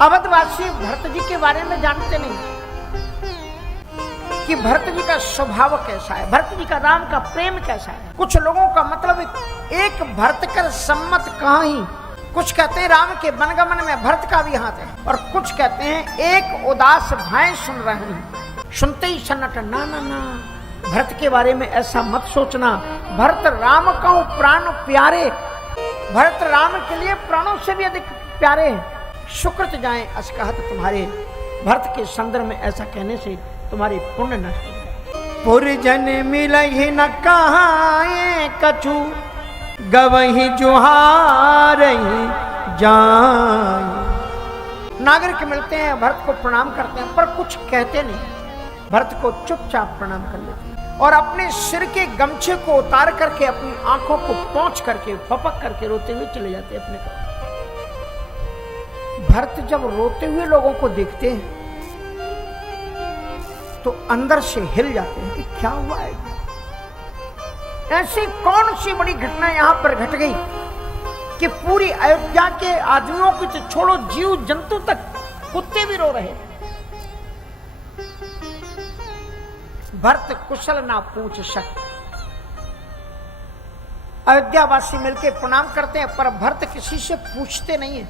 अवधवासी भरत जी के बारे में जानते नहीं कि भरत जी का स्वभाव कैसा है, भरत जी का राम का प्रेम कैसा है। कुछ लोगों का मतलब एक भरत कर सम्मत कहाँ ही, कुछ कहते हैं राम के वनगमन में भरत का भी हाथ है, और कुछ कहते हैं एक उदास भाई सुन रहे हैं, सुनते ही सन्नाटा। ना ना ना, भरत के बारे में ऐसा मत सोचना। भरत राम का प्राण प्यारे, भरत राम के लिए प्राणों से भी अधिक प्यारे हैं। सुकृत जाएं असकहत तुम्हारे, भरत के संदर्भ में ऐसा कहने से तुम्हारे पुण्य नष्ट हो जाए। पुरजन मिलहि न कहाए कछु, गवहि जुहारहि जाए। नागरिक मिलते हैं, भरत को प्रणाम करते हैं, पर कुछ कहते नहीं। भरत को चुपचाप प्रणाम कर लेते हैं और अपने सिर के गमछे को उतार करके अपनी आंखों को पोंछ करके पपक करके रोते हुए चले जाते हैं अपने घर। भरत जब रोते हुए लोगों को देखते हैं तो अंदर से हिल जाते हैं कि क्या हुआ है, ऐसी कौन सी बड़ी घटना यहां पर घट गई कि पूरी अयोध्या के आदमियों को तो छोड़ो, जीव जंतु तक, कुत्ते भी रो रहे। भरत कुशल ना पूछ सक। अयोध्यावासी मिलकर प्रणाम करते हैं, पर भरत किसी से पूछते नहीं है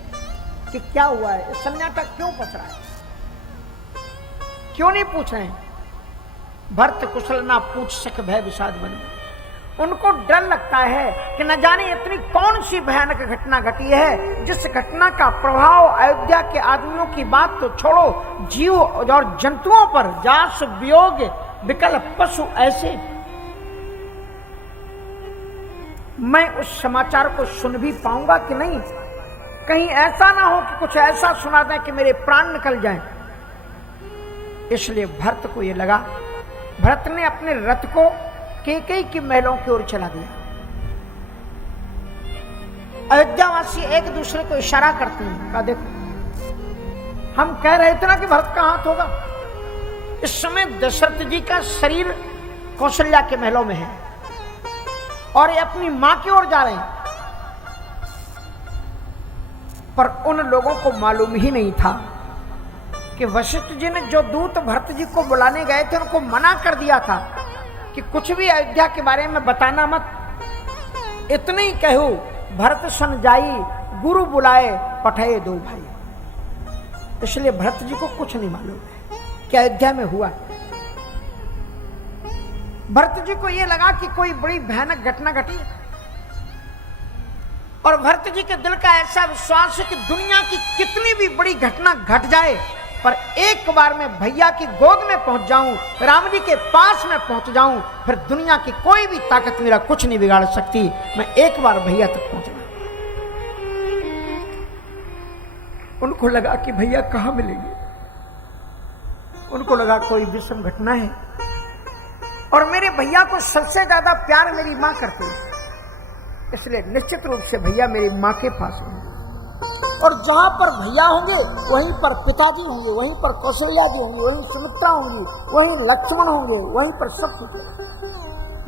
कि क्या हुआ है, सन्नाटा क्यों पच रहा है, क्यों नहीं पूछ रहे हैं। भरत कुशल ना पूछ सक भय विषाद बन गए। उनको डर लगता है कि न जाने इतनी कौन सी भयानक घटना घटी है जिस घटना का प्रभाव अयोध्या के आदमियों की बात तो छोड़ो, जीव और जंतुओं पर, जास वियोग विकल पशु ऐसे। मैं उस समाचार को सुन भी पाऊंगा कि नहीं, कहीं ऐसा ना हो कि कुछ ऐसा सुना दें कि मेरे प्राण निकल जाएं। इसलिए भरत को यह लगा, भरत ने अपने रथ को कैकेयी के महलों की ओर चला दिया। अयोध्यावासी एक दूसरे को इशारा करते हैं, कहा देखो हम कह रहे थे ना कि भरत का हाथ होगा। इस समय दशरथ जी का शरीर कौशल्या के महलों में है और ये अपनी मां की ओर जा रहे हैं, पर उन लोगों को मालूम ही नहीं था कि वशिष्ठ जी ने जो दूत भरत जी को बुलाने गए थे उनको मना कर दिया था कि कुछ भी अयोध्या के बारे में बताना मत, इतने ही कहो भरत सन जाई गुरु बुलाए पठाए दो भाई। इसलिए भरत जी को कुछ नहीं मालूम है कि अयोध्या में हुआ। भरत जी को यह लगा कि कोई बड़ी भयानक घटना घटी, और भरत जी के दिल का ऐसा विश्वास है कि दुनिया की कितनी भी बड़ी घटना घट जाए, पर एक बार मैं भैया की गोद में पहुंच जाऊं, राम जी के पास में पहुंच जाऊं, फिर दुनिया की कोई भी ताकत मेरा कुछ नहीं बिगाड़ सकती। मैं एक बार भैया तक पहुंचना। उनको लगा कि भैया कहां मिलेंगे, उनको लगा कोई विषम घटना है, और मेरे भैया को सबसे ज्यादा प्यार मेरी मां करती है, इसलिए निश्चित रूप से भैया मेरी मां के पास है। और जहां पर भैया होंगे वहीं पर पिताजी होंगे, वहीं पर कौशल्या जी होंगी, वहीं सुमित्रा होंगी, वहीं लक्ष्मण होंगे, वहीं पर सब कुछ।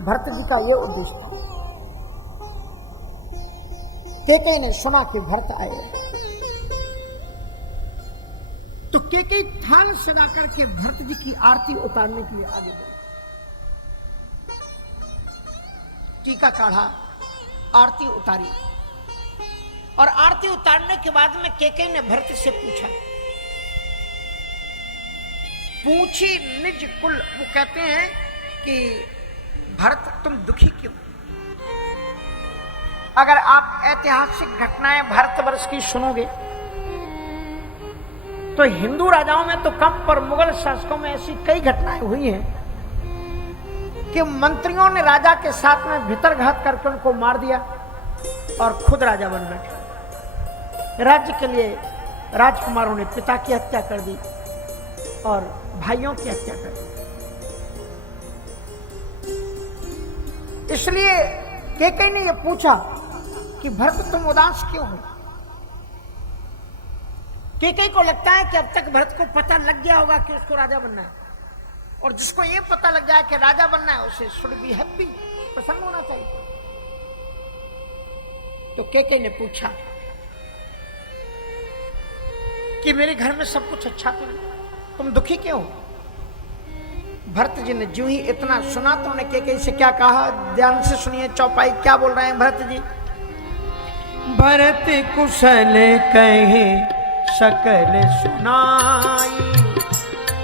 भरत जी का यह उद्देश्य था। कैकेयी ने सुना कि भरत आए तो कैकेयी थान सजा करके भरत जी की आरती उतारने के लिए आगे बढ़ी। टीका काढ़ा, आरती उतारी, और आरती उतारने के बाद में कैकेयी ने भरत से पूछा, पूछी निज कुल। वो कहते हैं कि भरत तुम दुखी क्यों? अगर आप ऐतिहासिक घटनाएं भारतवर्ष की सुनोगे तो हिंदू राजाओं में तो कम, पर मुगल शासकों में ऐसी कई घटनाएं हुई हैं कि मंत्रियों ने राजा के साथ में भितरघात करके उनको मार दिया और खुद राजा बन बैठे। राज्य के लिए राजकुमारों ने पिता की हत्या कर दी और भाइयों की हत्या कर दी। इसलिए कैकेयी ने यह पूछा कि भरत तुम उदास क्यों हो? कैकेयी को लगता है कि अब तक भरत को पता लग गया होगा कि उसको राजा बनना है, और जिसको यह पता लग जाए कि राजा बनना है उसे शुड बी हैप्पी, प्रसन्न होना चाहिए। तो कैकेयी ने पूछा कि मेरे घर में सब कुछ अच्छा तो है, तुम दुखी क्यों हो? भरत जी ने जो ही इतना सुना तो उन्हें कैकेयी से क्या कहा, ध्यान से सुनिए चौपाई क्या बोल रहे हैं भरत जी। भरत कुशल कहे सकल सुनाई,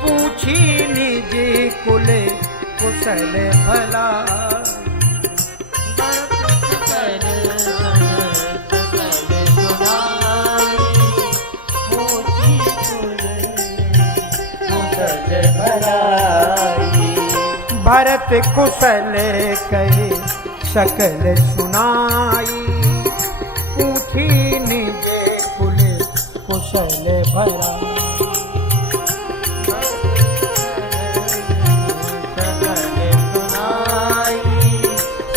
पूछी निज कुल कुशल भला। भरत कुशल सकल सुनाई, पूछी कुल कुशल भलाई। भरत कुशल कहे सकल सुनाई, पूछी निज कुल कुशल भला।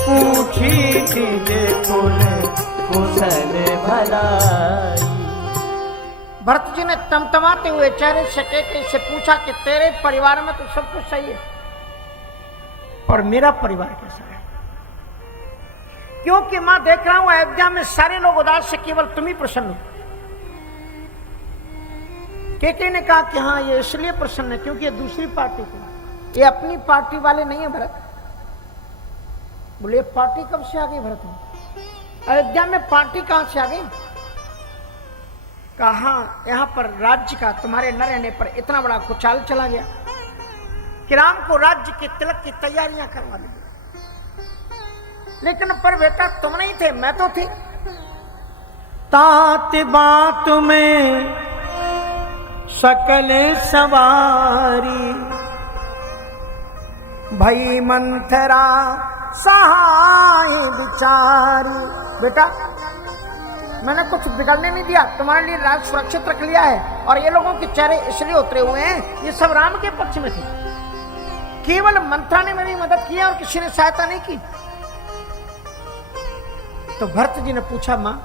पूछी निज कुल कुशल भलाई। भरत जी ने तमतमाते हुए चेहरे से कैकेयी से पूछा कि तेरे परिवार में तो सब कुछ सही है, और मेरा परिवार कैसा है? क्योंकि मैं देख रहा हूं अयोध्या में सारे लोग उदास से केवल तुम ही प्रसन्न हो। कैकेयी ने कहा कि हाँ ये इसलिए प्रसन्न है क्योंकि ये दूसरी पार्टी की, ये अपनी पार्टी वाले नहीं है भरत। बोले ये पार्टी कब से आ गई भरत में? अयोध्या में पार्टी कहां से आ गई? कहा यहां पर राज्य का तुम्हारे न रहने पर इतना बड़ा कुचाल चला गया कि राम को राज्य के तिलक की तैयारियां करवा ली। लेकिन पर बेटा तुम नहीं थे, मैं तो थी। तात बात में सकल सवारी, भई मंथरा सहाय विचारी। बेटा मैंने कुछ बिगड़ने नहीं दिया, तुम्हारे लिए राज सुरक्षित रख लिया है, और ये लोगों के चेहरे इसलिए उतरे हुए हैं, ये सब राम के पक्ष में थे। केवल मंत्रा ने मेरी मदद की और किसी ने सहायता नहीं की। तो भरत जी ने पूछा मां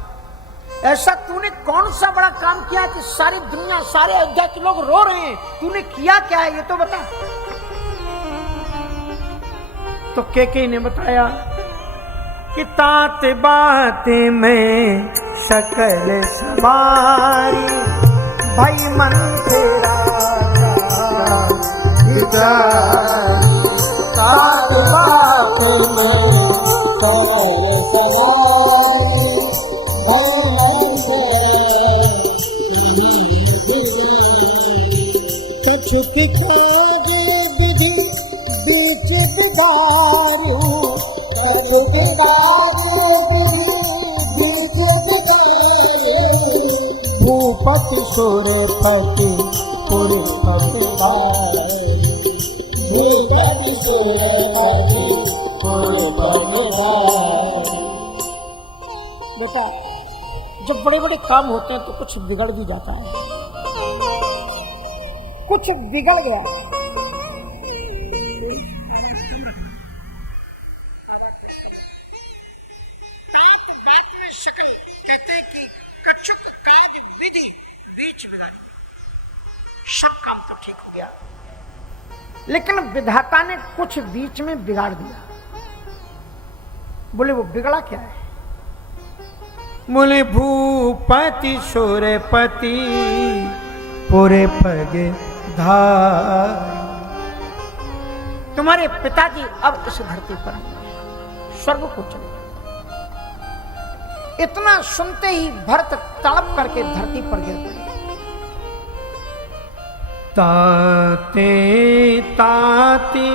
ऐसा तूने कौन सा बड़ा काम किया कि सारी दुनिया सारे अयोध्या के लोग रो रहे हैं? तूने किया क्या है ये तो बता। तो कैकेयी ने बताया कि तात बात में सकल सवारी, भाई मन तेरा तात बात में कछुक खोज विधि बीच बिगारू, भूपति सुरपति पुरपति भूपति सुरपति पुरपति। बेटा जब बड़े बड़े काम होते हैं तो कुछ बिगड़ भी जाता है, कुछ बिगड़ गया। सब काम तो ठीक हो गया, लेकिन विधाता ने कुछ बीच में बिगाड़ दिया। बोले वो बिगड़ा क्या है? बोले भूपति सुरपति पुरे पग धार। तुम्हारे पिताजी अब इस धरती पर स्वर्ग को चले गए। इतना सुनते ही भरत तड़प करके धरती पर गिर पड़े। ताते ताते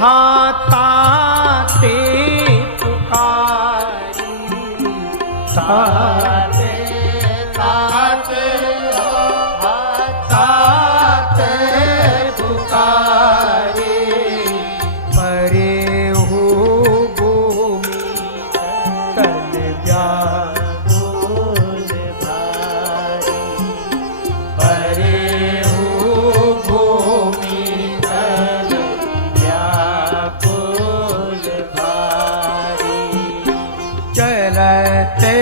हाँ ताते पुकारी, ताते ताते हाँ ताते पुकारी, परे हो भूमि तल व्याकुल भारी, परे चलते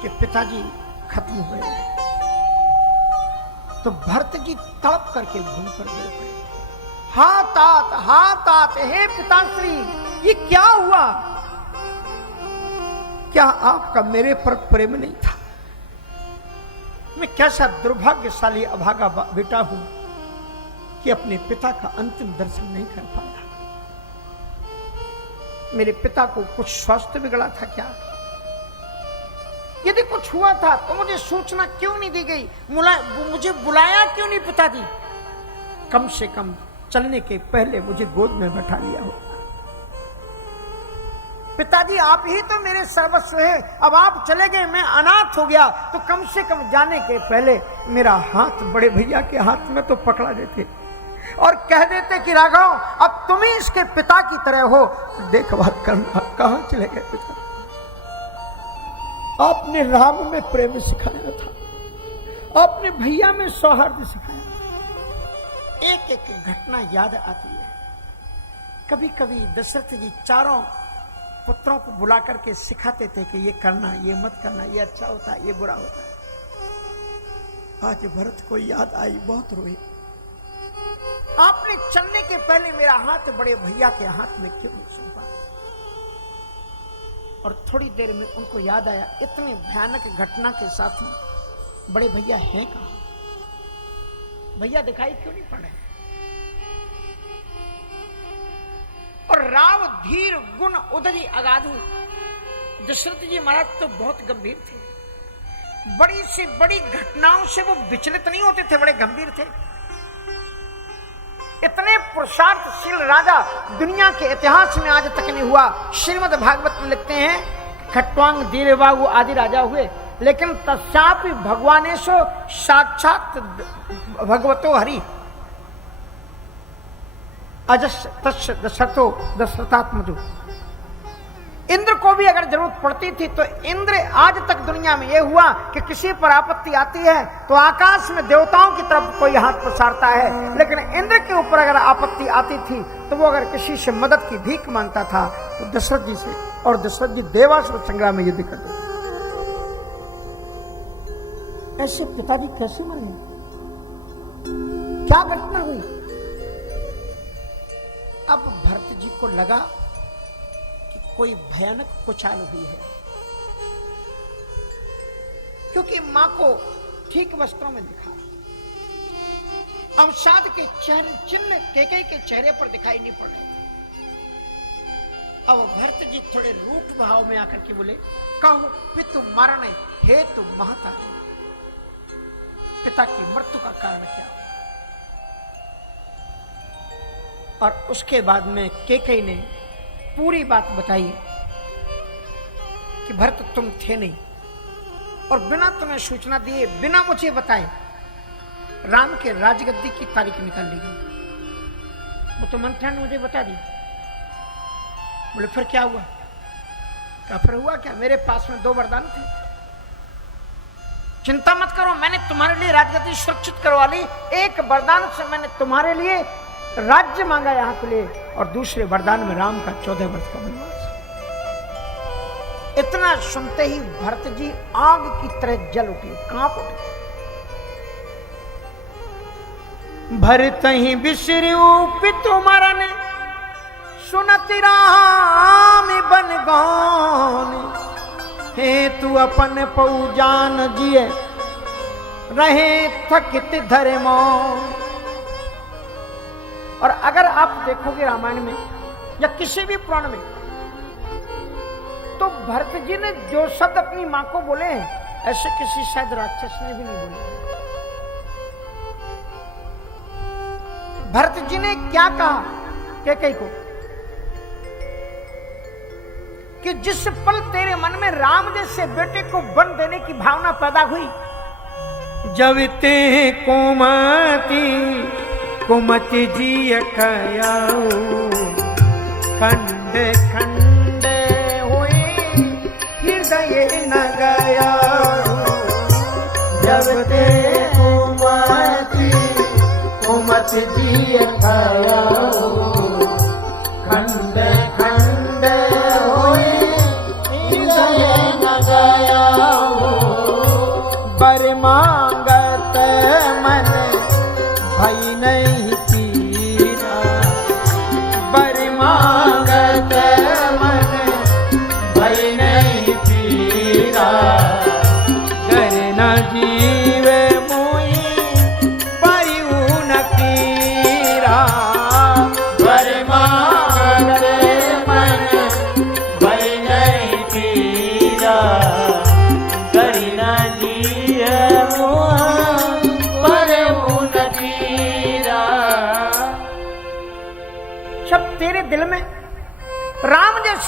कि पिताजी खत्म हुए हैं। तो भरत जी तड़प करके भूमि पर गिर पड़े। हाँ तात, हे पिताश्री, ये क्या हुआ? क्या आपका मेरे पर प्रेम नहीं था? मैं कैसा दुर्भाग्यशाली अभागा बेटा हूं कि अपने पिता का अंतिम दर्शन नहीं कर पाया। मेरे पिता को कुछ स्वास्थ्य बिगड़ा था क्या? यदि कुछ हुआ था तो मुझे सूचना क्यों नहीं दी गई? मुझे बुलाया क्यों नहीं पिताजी? कम से कम चलने के पहले मुझे गोद में बैठा लिया हो। पिताजी, आप ही तो मेरे सर्वस्व है। अब आप चले गए, मैं अनाथ हो गया, तो कम से कम जाने के पहले मेरा हाथ बड़े भैया के हाथ में तो पकड़ा देते और कह देते कि राघव, अब तुम ही इसके पिता की तरह हो, देखभाल करना। कहां चले गए पिता? आपने राम में प्रेम सिखाया था, आपने भैया में सौहार्द सिखाया। एक एक घटना याद आती है। कभी कभी दशरथ जी चारों पुत्रों को बुला करके सिखाते थे कि ये करना, ये मत करना, ये अच्छा होता है, ये बुरा होता है। आज भरत को याद आई, बहुत रोए। आपने चलने के पहले मेरा हाथ बड़े भैया के हाथ में क्यों नहीं सौंपा? और थोड़ी देर में उनको याद आया, इतनी भयानक घटना के साथ में बड़े भैया हैं कहां? भैया दिखाई क्यों नहीं पड़े? और राव धीर गुण उदरी अगाधु। दशरथ जी महाराज तो बहुत गंभीर थे। बड़ी से बड़ी घटनाओं से वो विचलित नहीं होते थे, बड़े गंभीर थे। इतने पुरुषार्थशील राजा दुनिया के इतिहास में आज तक नहीं हुआ। श्रीमद् भागवत में लिखते हैं खट्वांग दीर्घबाहु आदि राजा हुए, लेकिन तस्यापि भगवानेशो साक्षात भगवतो हरि अजस तस् दशरथो दशरथात्मजो। इंद्र को भी अगर जरूरत पड़ती थी तो इंद्र, आज तक दुनिया में यह हुआ कि किसी पर आपत्ति आती है तो आकाश में देवताओं की तरफ कोई हाथ पसारता है, लेकिन इंद्र के ऊपर अगर आपत्ति आती थी तो वो अगर किसी से मदद की भीख मांगता था तो दशरथ जी से, और दशरथ जी देवासुर संग्राम में युद्ध करते थे। ऐसे पिताजी कैसे मरे? क्या घटना हुई? अब भरत जी को लगा कि कोई भयानक कुचाल हुई है, क्योंकि मां को ठीक वस्त्रों में दिखा, अवसाद के चेहरे चिन्ह कैकेयी के चेहरे पर दिखाई नहीं पड़ रहे। अब भरत जी थोड़े रूठ भाव में आकर के बोले, कहूं पितु मरण हेतु महता, पिता की मृत्यु का कारण क्या? और उसके बाद में कैकेयी ने पूरी बात बताई कि भरत तुम थे नहीं, और बिना तुम्हें सूचना दिए, बिना मुझे बताए राम के राजगद्दी की तारीख निकाल ली गई। वो तो मंत्रा ने मुझे बता दी। बोले फिर क्या हुआ? क्या फिर हुआ क्या? मेरे पास में 2 वरदान थे। चिंता मत करो, मैंने तुम्हारे लिए राजगद्दी सुरक्षित करवा ली। एक वरदान से मैंने तुम्हारे लिए राज्य मांगा यहाँ के लिए, और दूसरे वरदान में राम का 14 वर्ष का वनवास। इतना सुनते ही भरत जी आग की तरह जल उठे, कांप उठे। भरत ही बिसरू पितु मरण, सुनति राम बन गौन, हे तू अपन पौजान जिए रहे थकित धरे मौन। और अगर आप देखोगे रामायण में या किसी भी पुराण में, तो भरत जी ने जो शब्द अपनी मां को बोले हैं, ऐसे किसी शायद राक्षस ने भी नहीं बोले। भरत जी ने क्या कहा कैकेयी को कि जिस पल तेरे मन में राम जैसे बेटे को वन देने की भावना पैदा हुई, जब ते कुमति कुमति जी कयाऊ, खंड खंड हुए हृदय न गया। जब ते कुमति कुमति जी कयाऊ, खंड खंड हुए हृदय न गया।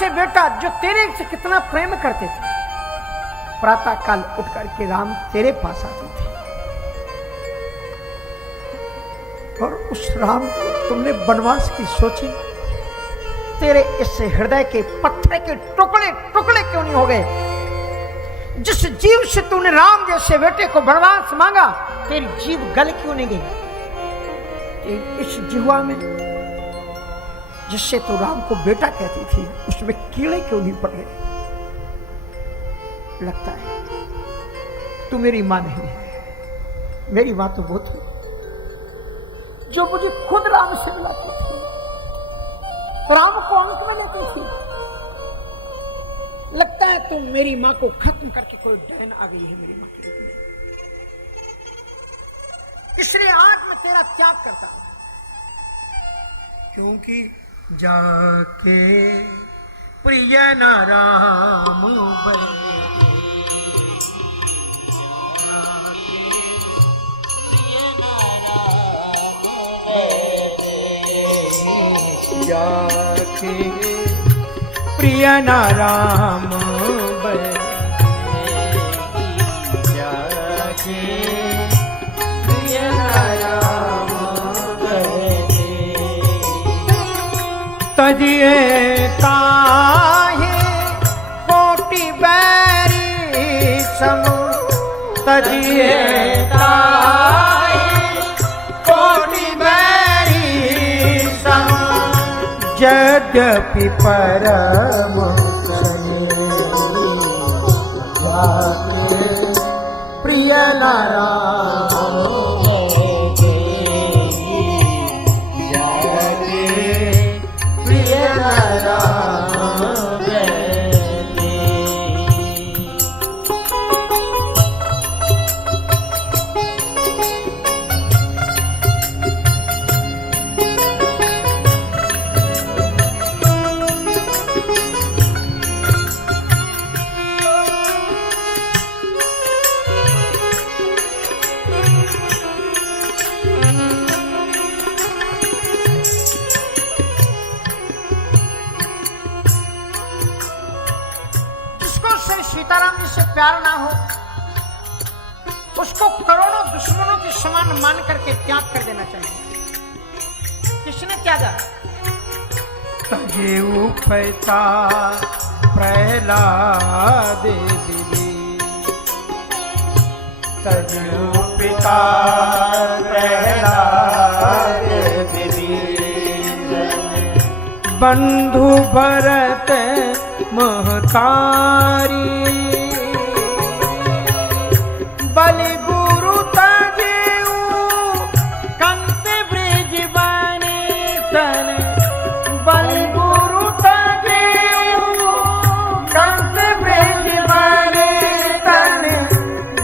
से बेटा जो तेरे से कितना प्रेम करते थे, प्रातः काल उठ करके राम तेरे पास आते थे और उस राम को तुमने वनवास की सोची। तेरे इस हृदय के पत्थर के टुकड़े टुकड़े क्यों नहीं हो गए? जिस जीव से तूने राम जैसे बेटे को वनवास मांगा, तेरी जीव गल क्यों नहीं गई? इस जिह्वा में जिससे तू राम को बेटा कहती थी, उसमें कीड़े क्यों नहीं पड़ गए? लगता है तू मेरी मां नहीं है। मेरी मां तो वो थी जो मुझे खुद राम से मिलाती थी, राम को अंक में लेती थी। लगता है तुम मेरी मां को खत्म करके कोई डैन आ गई है मेरी मां की, इसलिए आज मैं तेरा त्याग करता हूं। क्योंकि जाके प्रिय न राम जाके प्रिय न राम जाके प्रिय न राम तजिए काहे कोटि बैरी सम तजिए काहे कोटि बैरी सम यद्यपि परम प्रिय न सीताराम जी से प्यार ना हो, उसको करोड़ों दुश्मनों के समान मान करके त्याग कर देना चाहिए। किसने त्यागा? तजे उपैता प्रहलाद तजे उपैता प्रहलाद बंधु भरत महतारी बलि गुरु तजेऊ कंत ब्रिज बने तन, बलि गुरु तजेऊ कंत ब्रिज बने तन,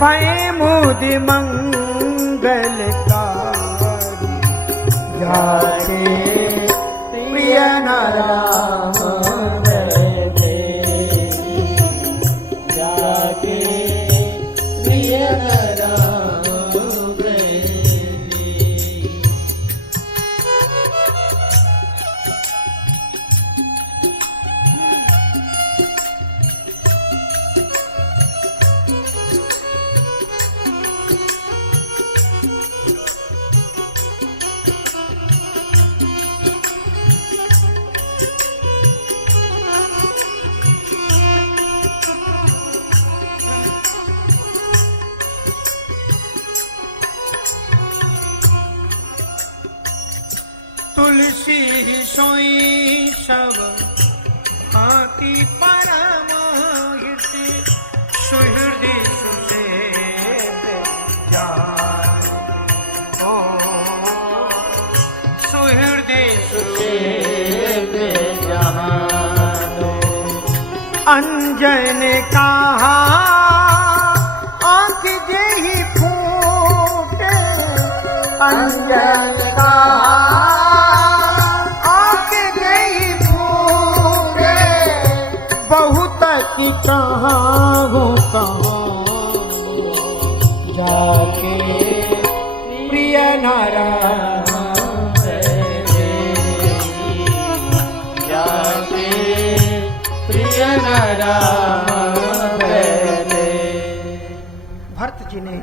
भय मुदि मंगलकारी जाके प्रिय न राम तुलसी सोई सब भांति परम हित सुहृदि सुसेव जान ओ सुहृदि सुसेव जान अंजन कहा आंख जेहि फूटे, अंजन कहा कि कहाँ हूँ कहाँ जाके प्रिय नारायण जाके राम पहले। भरत जी ने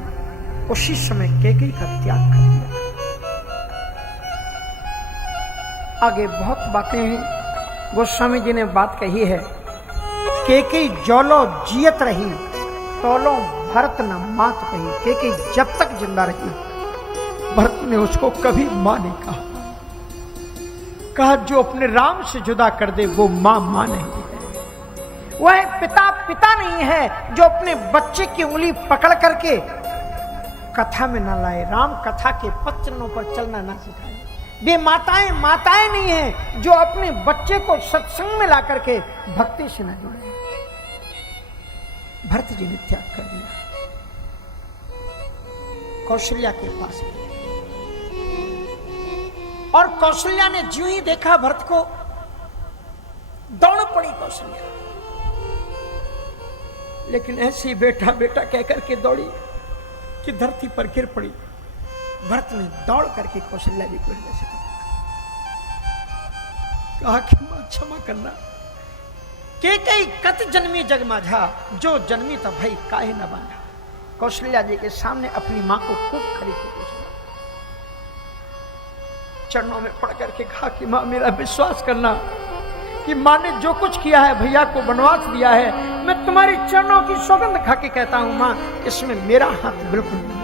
उसी समय कैकेयी का त्याग कर दिया। आगे बहुत बातें हैं। गोस्वामी जी ने बात कही है, कैकेयी जौलो जियत रही तौलो भरत न मात कही। कैकेयी जब तक जिंदा रही भरत ने उसको कभी मां नहीं कहा जो अपने राम से जुदा कर दे वो मां नहीं है। वह पिता नहीं है जो अपने बच्चे की उंगली पकड़ करके कथा में ना लाए, राम कथा के पत्रों पर चलना ना सिखाए। वे माताएं नहीं है जो अपने बच्चे को सत्संग में ला करके भक्ति से न जुड़े। भरत जी ने त्याग कर दिया, कौशल्या के पास गए और कौशल्या ने ज्यों ही देखा भरत को दौड़ पड़ी कौशल्या। लेकिन ऐसी बेटा बेटा कहकर के दौड़ी कि धरती पर गिर पड़ी। भरत ने दौड़ करके कौशल्या जी को हृदय से कहा कि मां क्षमा करना, कैकेयी कत जन्मी जग माझा, जो जन्मी तब भाई काहे न बांधा। कौशल्या जी के सामने अपनी मां को खूब खड़ी की चरणों में पड़ करके कहा कि मां मेरा विश्वास करना कि मां ने जो कुछ किया है, भैया को वनवास दिया है, मैं तुम्हारी चरणों की सौगंध खा के कहता हूं मां इसमें मेरा हाथ बिल्कुल नहीं,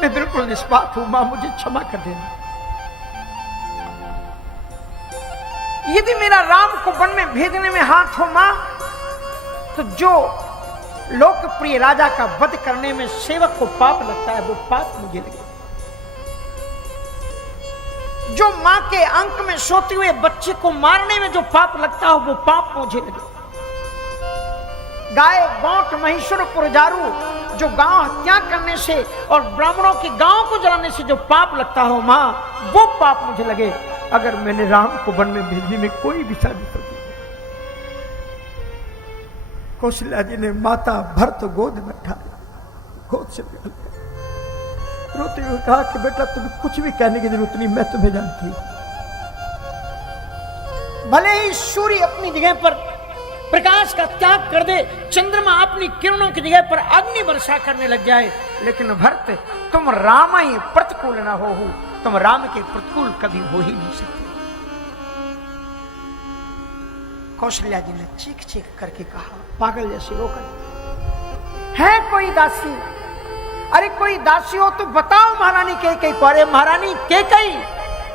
मैं बिल्कुल निष्पाप हूं, मां मुझे क्षमा कर देना। यदि मेरा राम को वन में भेजने में हाथ हो मां, तो जो लोकप्रिय राजा का वध करने में सेवक को पाप लगता है वो पाप मुझे लगे। जो मां के अंक में सोते हुए बच्चे को मारने में जो पाप लगता हो वो पाप मुझे लगे। गाय गोट महिषुर पुरजारू, जो गांव हत्या करने से और ब्राह्मणों की गांव को जलाने से जो पाप लगता हो मां, वो पाप मुझे लगे। अगर मैंने राम को वन में भेजने में कोई दिशा नहीं दी। कौशल्या जी ने माता भरत गोद में उठाया, गोद से निकल गए, रोते हुए कहा कि बेटा तुम्हें कुछ भी कहने की जरूरत नहीं, मैं तुम्हें जानती हूं। भले ही सूर्य अपनी जगह पर प्रकाश का त्याग कर दे, चंद्रमा अपनी किरणों की जगह पर अग्नि वर्षा करने लग जाए, लेकिन भरत तुम राम ही प्रतिकूल ना हो, तुम राम के प्रतिकूल कभी हो ही नहीं सकते। कौशल्या जी ने चीख चीख करके कहा, पागल जैसे रोकर, है कोई दासी, अरे कोई दासी हो तो बताओ महारानी कैकेयी को। अरे महारानी कैकेयी,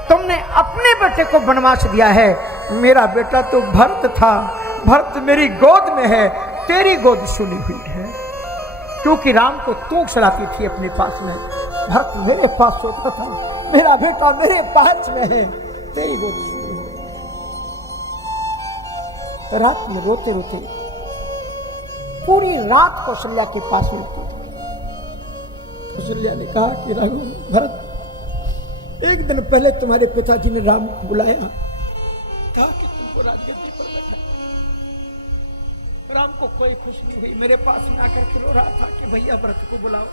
तुमने अपने बेटे को वनवास दिया है, मेरा बेटा तो भरत था, भरत मेरी गोद में है, तेरी गोद सुनी हुई है, क्योंकि राम को तू चलाती थी अपने पास में, भरत मेरे पास सोता था, मेरा बेटा मेरे पास में है, तेरी गोद सुनी हुई है। रात में रोते रोते पूरी रात कौशल्या के पास में थी। कौशल्या ने कहा कि राघव भरत, एक दिन पहले तुम्हारे पिताजी ने राम को बुलाया, कहा कि तुमको राजगद्दी पर बैठा। राम को कोई खुशी नहीं हुई, मेरे पास में आकर के रो रहा था कि भैया भरत को बुलाओ,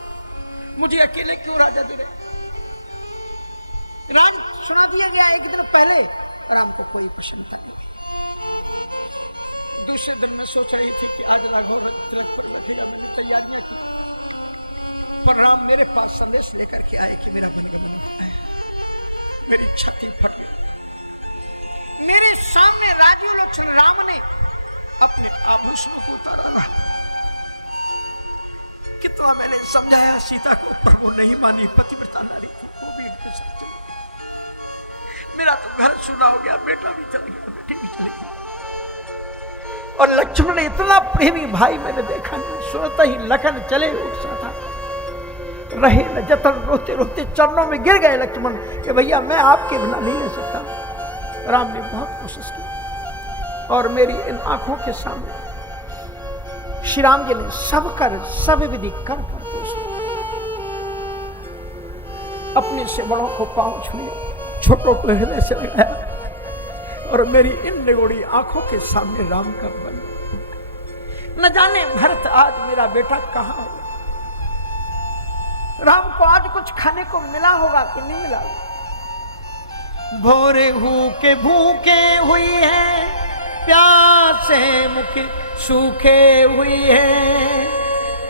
मुझे अकेले क्यों राजा दे रहे। राम सुना दिया गया एक दिन पहले, राम को कोई पसंद था। दूसरे दिन में सोच रही थी कि आज राघव रथ पर बैठेगा, मैंने तैयारियां की, पर राम मेरे पास संदेश लेकर के आए कि मेरा भंगन होता है, मेरी छाती फट गई। मेरे सामने राजोलोचन राम ने अपने आभूषणों को उतारा। कितना मैंने समझाया सीता को, पर वो नहीं मानी, पतिव्रता नारी थी, वो भी मेरा तो घर सुना हो गया, बेटा भी चल गया, बेटी भी चली गई। और लक्ष्मण ने इतना प्रेमी भाई मैंने देखा नहीं, सुनता ही लखन चले उठसा था, रहे न जतन, रोते रोते चरणों में गिर गए लक्ष्मण कि भैया मैं आपके बिना नहीं रह सकता। राम ने बहुत कोशिश की और मेरी इन आंखों के सामने श्री राम जी ने सब विधि कर अपने से बड़ों को पांव छुए, छोटों को हृदय से लगाया और मेरी इन निगोड़ी आंखों के सामने राम का बन। न जाने भरत आज मेरा बेटा कहां होगा, राम को आज कुछ खाने को मिला होगा कि नहीं मिला होगा। भोरे के भूखे हुई है प्यासे मुख सूखे हुई है,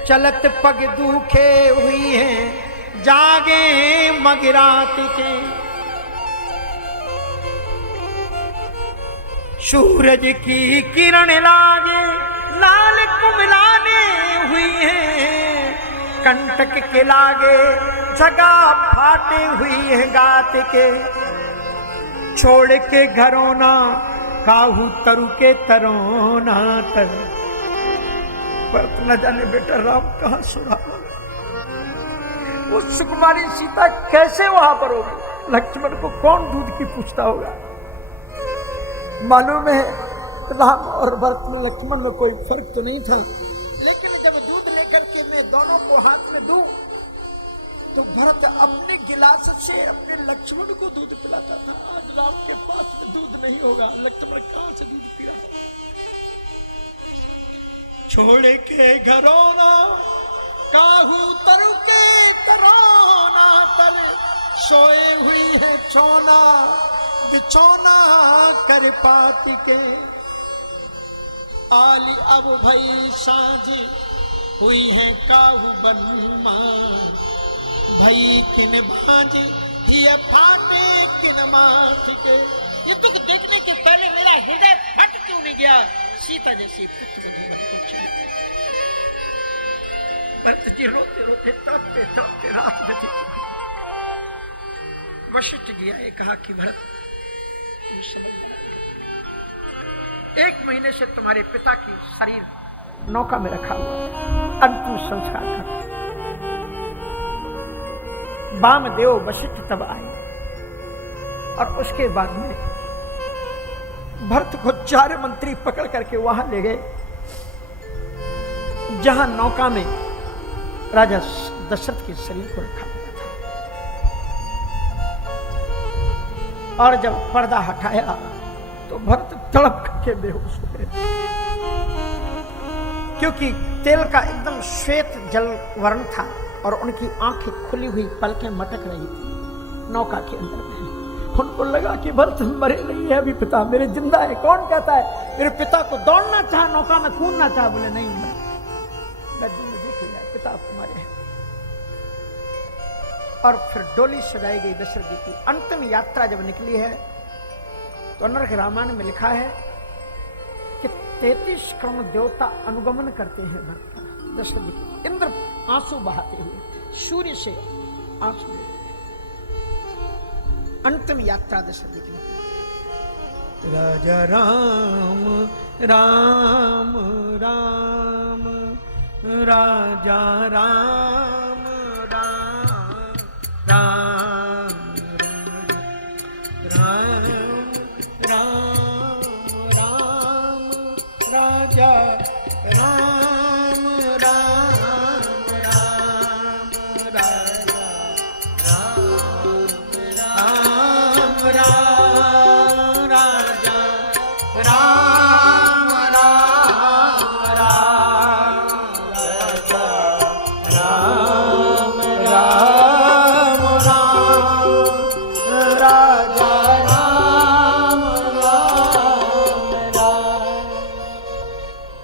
चलत पग दुखे हुई है, जागे मगरात के। सूरज की किरण लागे लाल कुमलाने हुई है, कंटक के लागे जगा फाटे हुई है गात के। छोड़ के घरोना काहू तरु के तरोना तर, पर न जाने बेटा राम कहां सुना। वो सुकुमारी सीता कैसे वहां पर होगी? लक्ष्मण को कौन दूध की पूछता होगा? मालूम है राम और भरत में लक्ष्मण में कोई फर्क तो नहीं था, लेकिन जब दूध लेकर के मैं दोनों को हाथ में दूं तो भरत अपने गिलास से अपने लक्ष्मण को दूध पिलाता था। आज राम के पास में दूध नहीं होगा, लक्ष्मण कहां से दूध पी रहा है? छोड़ के घरोना काहू तरु के तरोना तर, सोए हुई है चोना बिछोना कर पाती के। आली अब भई साझ हुई है काहू बनमा, भई किन बाज ही फाटे किन माथ के। ये दुख देखने के पहले मेरा हृदय फट क्यों नहीं गया? सीता जैसी पुत्र भरत जी रोते रोते तड़पते तड़पते रात बची। वशिष्ठ जी आए, कहा कि भरत तुम समझ बना, 1 महीने से तुम्हारे पिता की शरीर नौका में रखा हुआ है, अंतिम संस्कार कर। वामदेव वशिष्ठ तब आए और उसके बाद में भरत को 4 मंत्री पकड़ करके वहां ले गए जहां नौका में राजा दशरथ के शरीर को रखा हुआ था। और जब पर्दा हटाया तो भरत तड़प करके बेहोश हो गए, क्योंकि तेल का एकदम श्वेत जल वर्ण था और उनकी आंखें खुली हुई पलकें मटक रही थी नौका के अंदर में। उनको लगा कि भरत मरे नहीं है, अभी पिता मेरे जिंदा है। कौन कहता है मेरे पिता को दौड़ना चाहा, नौका में कूदना चाहा? बोले नहीं, मैं दिन में देख लिया पिता तुम्हारे हैं। और फिर डोली सजाई गई दशरथ जी की। अंतिम यात्रा जब निकली है तो नरक रामायण में लिखा है कि 33 करोड़ देवता अनुगमन करते हैं भरत का, दशरथ जी की। इंद्र आंसू बहाते हुए, सूर्य से आंसू। अंतिम यात्रा दशरथ जी की। राजा राम राम राम, राजा राम राम राम राम राम राम, राजा राम राम राम, राजा राम राम राम, राजा राम राम राम, राजा राम राम राम।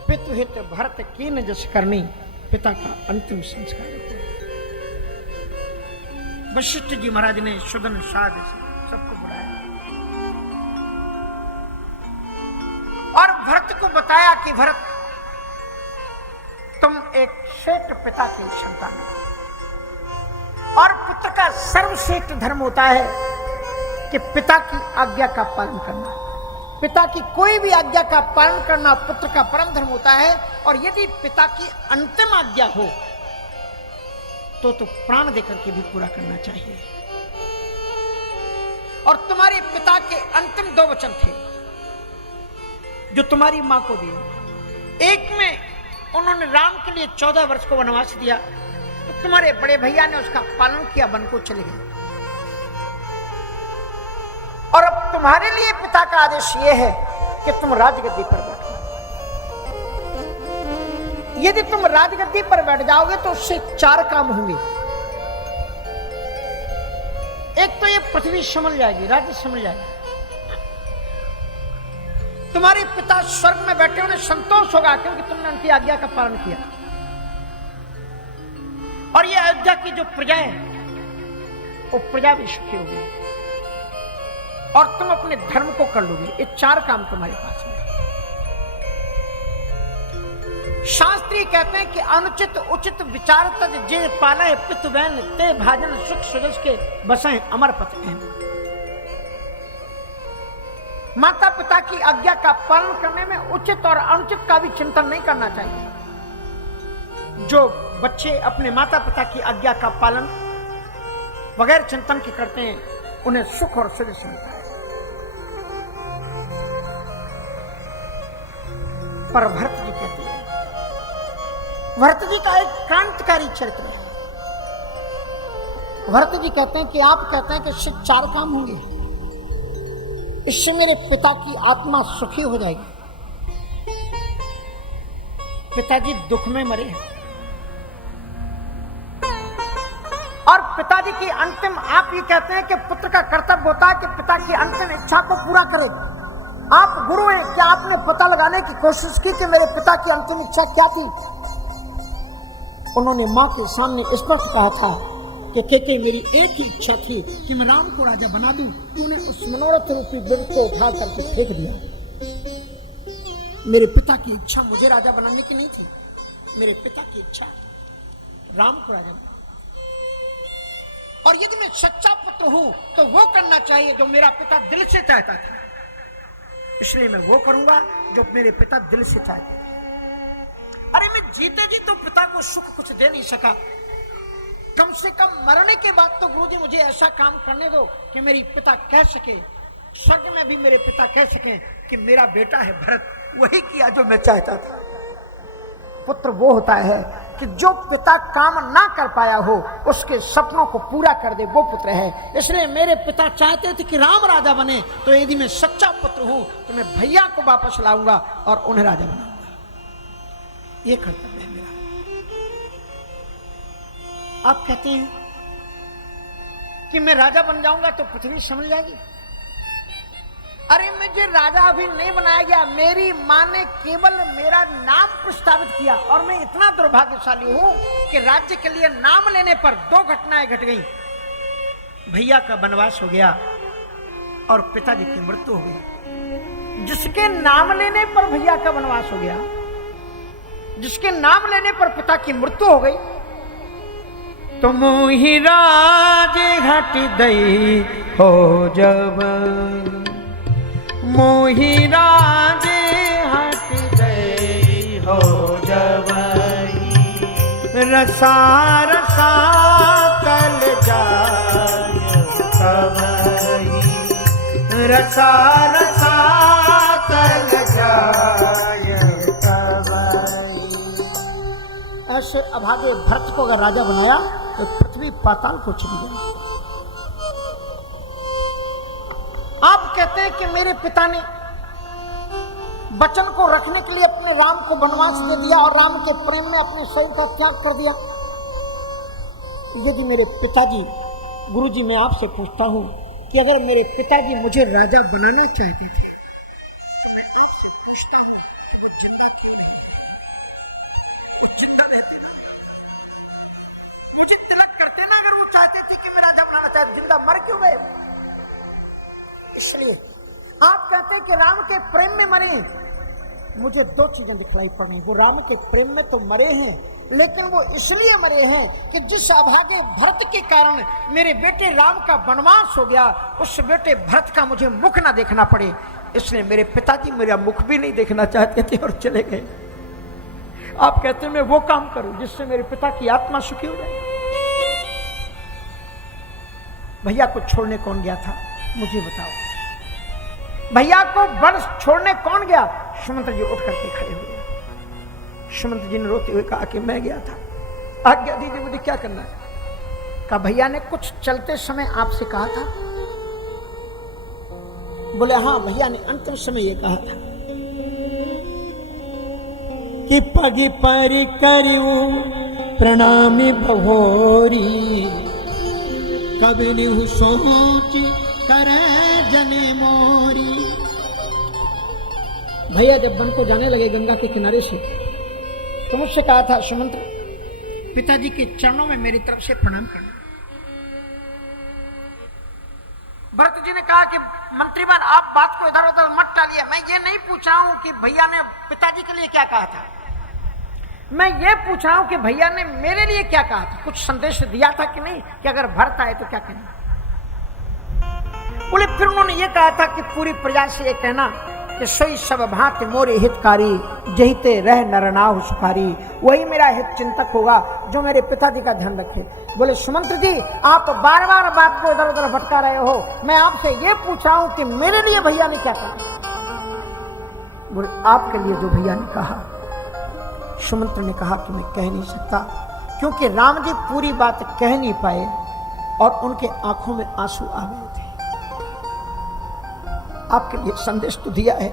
पितुहित भरत कीन जस करनी, पिता का अंतिम संस्कार हुआ। वशिष्ठ जी महाराज ने सुदन शाद से सबको बुलाया और भरत को बताया कि भरत तुम एक श्रेष्ठ पिता की संतान हो और पुत्र का सर्वश्रेष्ठ धर्म होता है कि पिता की आज्ञा का पालन करना। पिता की कोई भी आज्ञा का पालन करना पुत्र का परम धर्म होता है। और यदि पिता की अंतिम आज्ञा हो तो प्राण देकर के भी पूरा करना चाहिए। और तुम्हारे पिता के अंतिम 2 वचन थे जो तुम्हारी मां को दिए। एक में उन्होंने राम के लिए 14 वर्ष को वनवास दिया, तो तुम्हारे बड़े भैया ने उसका पालन किया, वन को चले गए। और अब तुम्हारे लिए पिता का आदेश यह है कि तुम राजगद्दी पर बैठो। यदि तुम राजगद्दी पर बैठ जाओगे तो उससे 4 काम होंगे। एक तो ये पृथ्वी संभल जाएगी, राज्य संभल जाएगा। तुम्हारे पिता स्वर्ग में बैठे, उन्हें संतोष होगा क्योंकि तुमने उनकी आज्ञा का पालन किया। और ये अयोध्या की जो प्रजा है वो प्रजा भी सुखी होगी और तुम अपने धर्म को कर लोगे। ये 4 काम तुम्हारे पास में। शास्त्री कहते हैं कि अनुचित उचित विचार तज जे पाले पितु बहन ते भाजन सुख सुरज के बसें अमर पथ हैं। माता पिता की आज्ञा का पालन करने में उचित और अनुचित का भी चिंतन नहीं करना चाहिए। जो बच्चे अपने माता पिता की आज्ञा का पालन बगैर चिंतन के करते हैं उन्हें सुख और सुरज मिलता है। पर भरत जी कहते हैं, भरत जी का एक क्रांतिकारी चरित्र है। भरत जी कहते हैं कि आप कहते हैं कि सिर्फ 4 काम होंगे, इससे मेरे पिता की आत्मा सुखी हो जाएगी। पिताजी दुख में मरे हैं और पिताजी की अंतिम, आप ये कहते हैं कि पुत्र का कर्तव्य होता है कि पिता की अंतिम इच्छा को पूरा करे। आप गुरु हैं, क्या आपने पता लगाने की कोशिश की कि मेरे पिता की अंतिम इच्छा क्या थी? उन्होंने मां के सामने स्पष्ट कहा था कि केके मेरी एक ही इच्छा थी कि मैं राम को राजा बना दूं। तूने उस मनोरथ रूपी बिंब को उठा करके फेंक दिया। मेरे पिता की इच्छा मुझे राजा बनाने की नहीं थी, मेरे पिता की इच्छा राम को राजा बनाना। और यदि मैं सच्चा पुत्र हूं तो वो करना चाहिए जो मेरा पिता दिल से चाहता था, इसलिए मैं वो करूंगा जो मेरे पिता दिल से चाहते। अरे मैं जीते जी तो पिता को सुख कुछ दे नहीं सका, कम से कम मरने के बाद तो गुरुजी मुझे ऐसा काम करने दो कि मेरी पिता कह सके, स्वर्ग में भी मेरे पिता कह सके कि मेरा बेटा है भरत, वही किया जो मैं चाहता था। पुत्र वो होता है कि जो पिता काम ना कर पाया हो उसके सपनों को पूरा कर दे, वो पुत्र है। इसलिए मेरे पिता चाहते थे कि राम राजा बने, तो यदि मैं सच्चा पुत्र हूं तो मैं भैया को वापस लाऊंगा और उन्हें राजा बनाऊंगा। ये कर्तव्य है मेरा। आप कहते हैं कि मैं राजा बन जाऊंगा तो पृथ्वी समझ जाएगी। अरे मुझे राजा अभी नहीं बनाया गया, मेरी मां ने केवल मेरा नाम प्रस्तावित किया और मैं इतना दुर्भाग्यशाली हूं कि राज्य के लिए नाम लेने पर 2 घटनाएं घट गई। भैया का वनवास हो गया और पिताजी की मृत्यु हो गई। जिसके नाम लेने पर भैया का वनवास हो गया, जिसके नाम लेने पर पिता की मृत्यु हो गई, तो मोहि राज घट दई हो जब, मोहि राज हट दई हो जब, रसा रसा कल जाय सबई, रसा रसा कल जाय सबई। ऐसे अभागे भरत को अगर राजा बनाया तो पृथ्वी पाताल को चली गई। आप कहते हैं कि मेरे पिता ने वचन को रखने के लिए अपने राम को वनवास दे दिया और राम के प्रेम में अपने शरीर का त्याग कर दिया। यदि मेरे पिताजी, गुरुजी मैं आपसे पूछता हूं कि अगर मेरे पिताजी मुझे राजा बनाना चाहते थे, मुझे तिलक कर देना अगर वो चाहते थे कि मैं राजा बनाना चाहते, जिंदा मर क्यों गए? इसलिए आप कहते हैं कि राम के प्रेम में मरे। मुझे 2 चीजें दिखलाई पड़ रही। वो राम के प्रेम में तो मरे हैं, लेकिन वो इसलिए मरे हैं कि जिस अभागे भरत के कारण मेरे बेटे राम का वनवास हो गया, उस बेटे भरत का मुझे मुख ना देखना पड़े। इसलिए मेरे पिताजी मेरा मुख भी नहीं देखना चाहते थे और चले गए। आप कहते हैं मैं वो काम करूं जिससे मेरे पिता की आत्मा सुखी हो जाए। भैया को छोड़ने कौन गया था, मुझे बताओ। भैया को वन छोड़ने कौन गया? सुमंत्र जी उठ करके खड़े हुए। सुमंत्र जी ने रोते हुए कहा कि मैं गया था, आज्ञा दीजिए मुझे क्या करना है। कहा भैया ने कुछ चलते समय आपसे कहा था? बोले हाँ, भैया ने अंतिम समय ये कहा था कि पगी पर करियो प्रणामी बहोरी, कभी निहु सोच करे जने मोरी। भैया जब वन को जाने लगे गंगा के किनारे से, तो मुझसे कहा था सुमंत्र, पिताजी के चरणों में मेरी तरफ से प्रणाम करना। भरत जी ने कहा कि मंत्रीमान आप बात को इधर उधर मत टालिए, मैं ये नहीं पूछ रहा हूं कि भैया ने पिताजी के लिए क्या कहा था, मैं ये पूछ रहा हूं कि भैया ने मेरे लिए क्या कहा था, कुछ संदेश दिया था कि नहीं, कि अगर भरत आए तो क्या कहना। बोले फिर उन्होंने ये कहा था कि पूरी प्रजा से ये कहना कि सोई सब भांति मोरे हितकारी, जहिते रह नरनाहु सुखारी, वही मेरा हित चिंतक होगा जो मेरे पिताजी का ध्यान रखे। बोले सुमंत्र जी आप बार बार बात को इधर उधर भटका रहे हो, मैं आपसे ये पूछ रहा हूं कि मेरे लिए भैया ने क्या कहा। बोले आपके लिए जो भैया ने कहा, सुमंत्र ने कहा कि मैं कह नहीं सकता, क्योंकि राम जी पूरी बात कह नहीं पाए और उनके आंखों में आंसू आ गए थे। आपके लिए संदेश तो दिया है,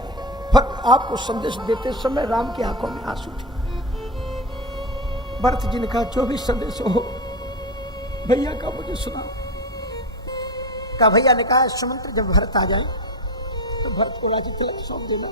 पर आपको संदेश देते समय राम की आंखों में आंसू थे। भरत जी ने कहा जो भी संदेश हो भैया का मुझे सुनाओ। का भैया ने कहा सुमंत्र जब भरत आ जाए तो भरत को राजी तिलक सौंप देना।